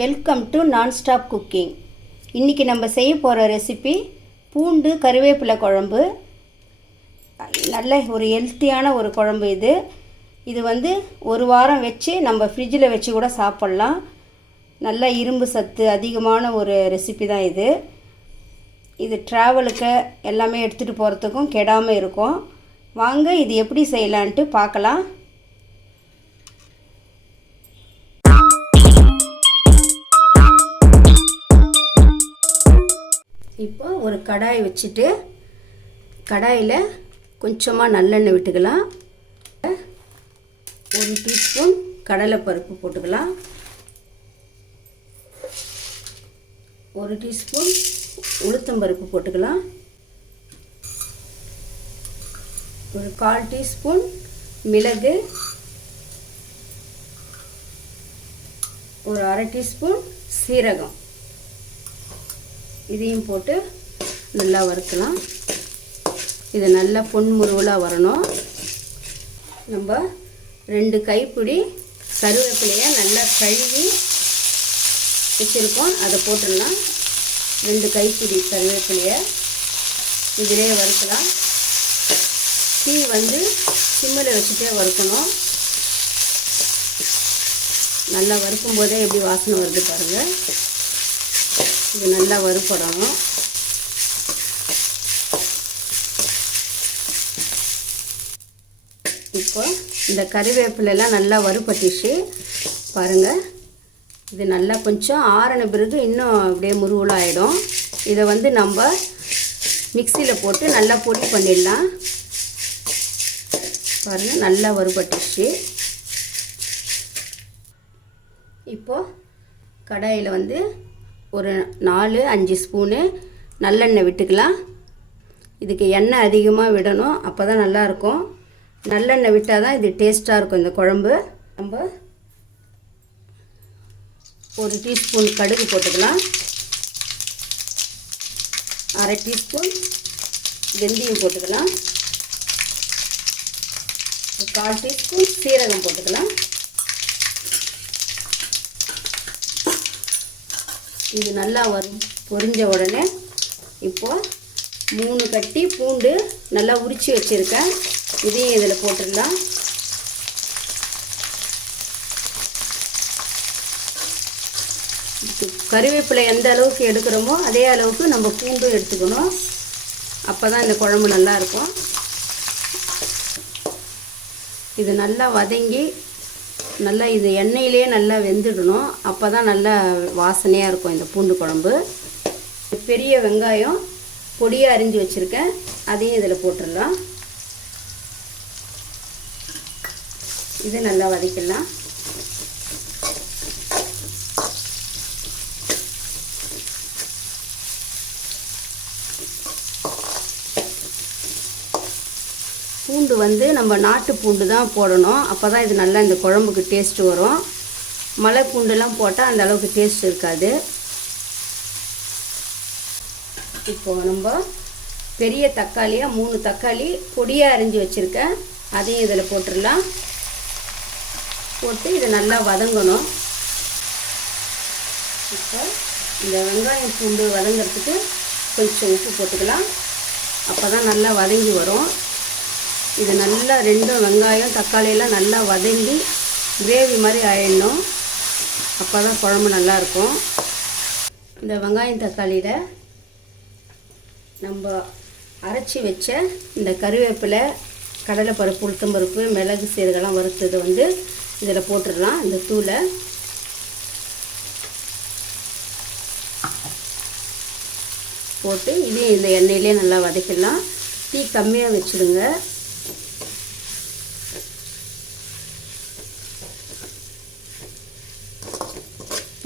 Welcome to nonstop cooking இன்றைக்கி நம்ம செய்ய போகிற ரெசிபி பூண்டு கருவேப்பிலை குழம்பு. நல்ல ஒரு ஹெல்த்தியான ஒரு குழம்பு இது. இது வந்து ஒரு வாரம் வச்சு நம்ம ஃப்ரிட்ஜில் வச்சு கூட சாப்பிட்லாம். நல்ல இரும்பு சத்து அதிகமான ஒரு ரெசிபி தான் இது. இது ட்ராவலுக்கு எல்லாமே எடுத்துகிட்டு போகிறதுக்கும் கெடாமல் இருக்கும். வாங்க இது எப்படி செய்யலான்ட்டு பார்க்கலாம். இப்போ ஒரு கடாய் வச்சுட்டு கடாயில் கொஞ்சமாக நல்லெண்ணெய் விட்டுக்கலாம். ஒரு டீஸ்பூன் கடலைப்பருப்பு போட்டுக்கலாம். ஒரு டீஸ்பூன் உளுத்தம்பருப்பு போட்டுக்கலாம். ஒரு கால் டீஸ்பூன் மிளகு. ஒரு அரை டீஸ்பூன் சீரகம். இதையும் போட்டு நல்லா வறுக்கலாம். இது நல்லா பொன் முருவலாக வரணும். நம்ம ரெண்டு கைப்பிடி கருவேப்பிலையை நல்லா கழுவி வச்சுருக்கோம். அதை போட்டுடலாம். ரெண்டு கைப்பிடி கருவேப்பிலையை இதிலே வறுக்கலாம். தீ வந்து சிம்மில் வச்சுட்டே வறுக்கணும். நல்லா வறுக்கும் போதே எப்படி வாசனை வருது பாருங்கள் இது நல்லா வறுப்படணும் இப்போ இந்த கறிவேப்பிலெல்லாம் நல்லா வறுப்பட்டிச்சு பாருங்கள் இது நல்லா கொஞ்சம் ஆறின பிறகு இன்னும் அப்படியே முருவலாகிடும் இதை வந்து நம்ம மிக்சியில் போட்டு நல்லா பொடி பண்ணிடலாம். பாருங்கள் நல்லா வறுபட்டுச்சு. இப்போது கடாயில் வந்து ஒரு நாலு அஞ்சு ஸ்பூனு நல்லெண்ணெய் விட்டுக்கலாம். இதுக்கு எண்ணெய் அதிகமாக விடணும். அப்போ தான் நல்லாயிருக்கும். நல்லெண்ணெய் விட்டால் தான் இது டேஸ்ட்டாக இருக்கும் இந்த குழம்பு. நம்ம ஒரு டீஸ்பூன் கடுகு போட்டுக்கலாம். அரை டீஸ்பூன் வெந்தயம் போட்டுக்கலாம். கால் டீஸ்பூன் சீரகம் போட்டுக்கலாம். இது நல்லா வரும். பொரிஞ்ச உடனே இப்போது மூணு கட்டி பூண்டு நல்லா உரித்து வச்சுருக்கேன். இதையும் இதில் போட்டுடலாம். கருவேப்பிலை எந்த அளவுக்கு எடுக்கிறோமோ அதே அளவுக்கு நம்ம பூண்டும் எடுத்துக்கணும். அப்போ தான் இந்த குழம்பு நல்லாயிருக்கும் இது நல்லா வதங்கி நல்லா இது எண்ணெயிலே நல்லா வெந்துடணும். அப்போ தான் நல்லா வாசனையாக இருக்கும் இந்த பூண்டு குழம்பு. பெரிய வெங்காயம் பொடியாக அரிஞ்சு வச்சுருக்கேன். அதையும் இதில் போட்டுடலாம். இது நல்லா வதக்கிடலாம். பூண்டு வந்து நம்ம நாட்டு பூண்டு தான் போடணும். அப்போ தான் இது நல்லா இந்த குழம்புக்கு டேஸ்ட்டு வரும். மலை பூண்டுலாம் போட்டால் அந்த அளவுக்கு டேஸ்ட் இருக்காது. இப்போ நம்ம பெரிய தக்காளியாக மூணு தக்காளி பொடியாக அரிஞ்சு வச்சுருக்கேன். அதையும் இதில் போட்டுடலாம். போட்டு இதை நல்லா வதங்கணும். இப்போ இந்த வெங்காயம் பூண்டு வதங்கிறதுக்கு கொஞ்சம் உப்பு போட்டுக்கலாம். அப்போ தான் நல்லா வதங்கி வரும். இது நல்லா ரெண்டும் வெங்காயம் தக்காளியெல்லாம் நல்லா வதங்கி கிரேவி மாதிரி ஆயிடணும். அப்போ தான் குழம்பு நல்லாயிருக்கும் இந்த வெங்காயம் தக்காளியில் நம்ம அரைச்சி வச்ச இந்த கருவேப்பிலை கடலைப்பருப்பு உளுத்தம்பருப்பு மிளகு சீரகெல்லாம் வறுத்தது வந்து இதில் போட்டுடலாம். இந்த தூளை. போட்டு இதையும் இந்த எண்ணெயிலே நல்லா வதக்கிடலாம். டீ கம்மியாக வச்சுடுங்க.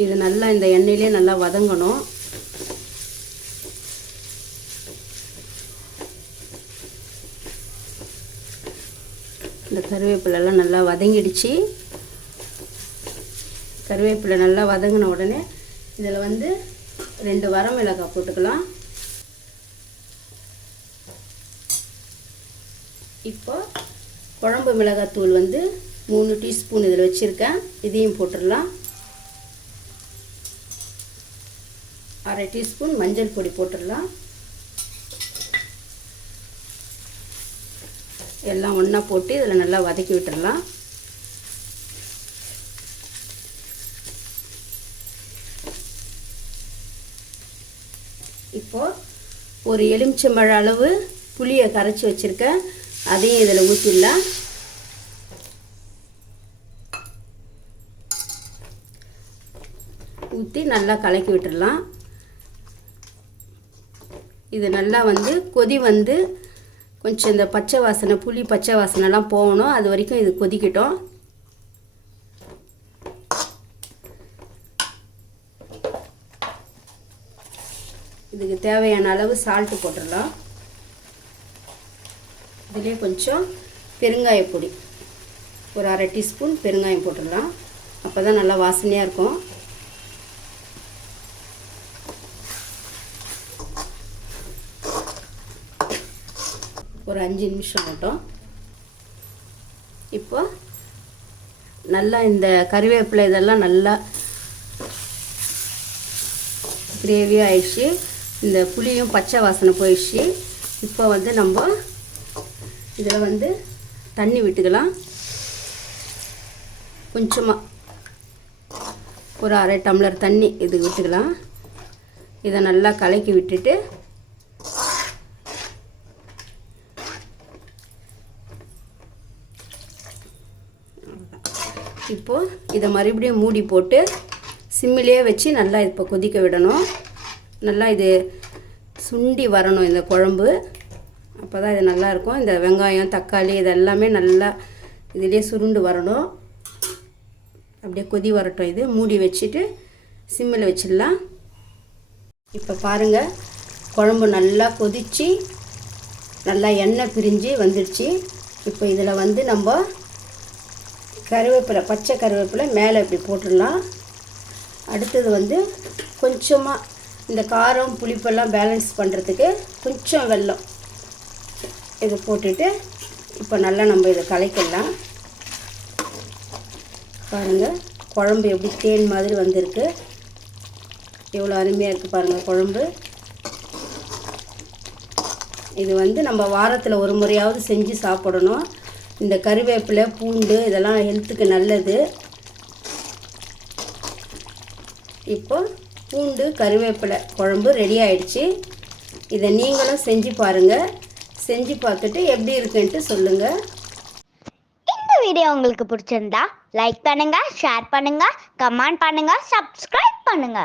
இது நல்லா இந்த எண்ணெயிலே நல்லா வதங்கணும். இந்த கருவேப்பிலெல்லாம் நல்லா வதங்கிடுச்சு. கருவேப்பிலை நல்லா வதங்கின உடனே இதில் வந்து ரெண்டு வரமிளகாய் போட்டுக்கலாம். இப்போ குழம்பு மிளகாத்தூள் வந்து மூணு டீஸ்பூன் இதில் வச்சுருக்கேன். இதையும் போட்டுடலாம். அரை டீஸ்பூன் மஞ்சள் பொடி போட்டுடலாம். எல்லாம் ஒன்றா போட்டு இதில் நல்லா வதக்கி விட்டுடலாம். இப்போது ஒரு எலுமிச்சம்பழ அளவு புளியை கரைச்சி வச்சுருக்கேன். அதையும் இதில் ஊற்றிடலாம் ஊற்றி நல்லா கலக்கி விட்டுடலாம். இது நல்லா வந்து கொதி வந்து கொஞ்சம் இந்த பச்சை வாசனை புளி பச்சை வாசனைலாம் போகணும். அது வரைக்கும் இது கொதிக்கட்டும். இதுக்கு தேவையான அளவு சால்ட்டு போட்டுடலாம். இதிலே கொஞ்சம் பெருங்காய பொடி ஒரு அரை டீஸ்பூன் பெருங்காயம் போட்டுடலாம். அப்போ தான் நல்லா வாசனையாக இருக்கும். ஒரு அஞ்சு நிமிஷம் ஆகட்டும் இப்போ நல்லா இந்த கறிவேப்பிலை இதெல்லாம் நல்லா கிரேவியாக ஆயிடுச்சு. இந்த புளியும் பச்சை வாசனை போயிடுச்சு. இப்போ வந்து நம்ம இதில் வந்து தண்ணி விட்டுக்கலாம். கொஞ்சமாக ஒரு அரை டம்ளர் தண்ணி இது விட்டுக்கலாம். இதை நல்லா கலக்கி விட்டுட்டு இப்போது இதை மறுபடியும் மூடி போட்டு சிம்மிலே வச்சு நல்லா இப்போ கொதிக்க விடணும். நல்லா இது சுண்டி வரணும் இந்த குழம்பு. அப்போ தான் இது நல்லாயிருக்கும். இந்த வெங்காயம் தக்காளி இது எல்லாமே நல்லா இதிலே சுருண்டு வரணும். அப்படியே கொதி வரட்டும் இது. மூடி வச்சுட்டு சிம்மில் வச்சிடலாம். இப்போ பாருங்கள் குழம்பு நல்லா கொதித்து நல்லா எண்ணெய் பிரிஞ்சு வந்துடுச்சு. இப்போ இதில் வந்து நம்ம கருவேப்பிலை பச்சை கருவேப்பிலை மேலே இப்படி போட்டுடலாம். அடுத்தது வந்து கொஞ்சமாக இந்த காரம் புளிப்பெல்லாம் பேலன்ஸ் பண்ணுறதுக்கு கொஞ்சம் வெல்லம். இதை போட்டுட்டு இப்போ நல்லா நம்ம இதை கலைக்கலாம் பாருங்கள் குழம்பு எப்படி தேன் மாதிரி வந்திருக்கு. எவ்வளோ அருமையாக இருக்குது பாருங்கள் குழம்பு. இது வந்து நம்ம வாரத்தில் ஒரு முறையாவது செஞ்சு சாப்பிடணும். இந்த கருவேப்பிலை பூண்டு இதெல்லாம் ஹெல்த்துக்கு நல்லது. இப்போ பூண்டு கருவேப்பிலை குழம்பு ரெடி ஆயிடுச்சு. இதை நீங்களும் செஞ்சு பாருங்கள் செஞ்சு பார்த்துட்டு எப்படி இருக்குன்ட்டு சொல்லுங்கள் இந்த வீடியோ உங்களுக்கு பிடிச்சிருந்தா லைக் பண்ணுங்க ஷேர் பண்ணுங்க கமெண்ட் பண்ணுங்க சப்ஸ்கிரைப் பண்ணுங்க.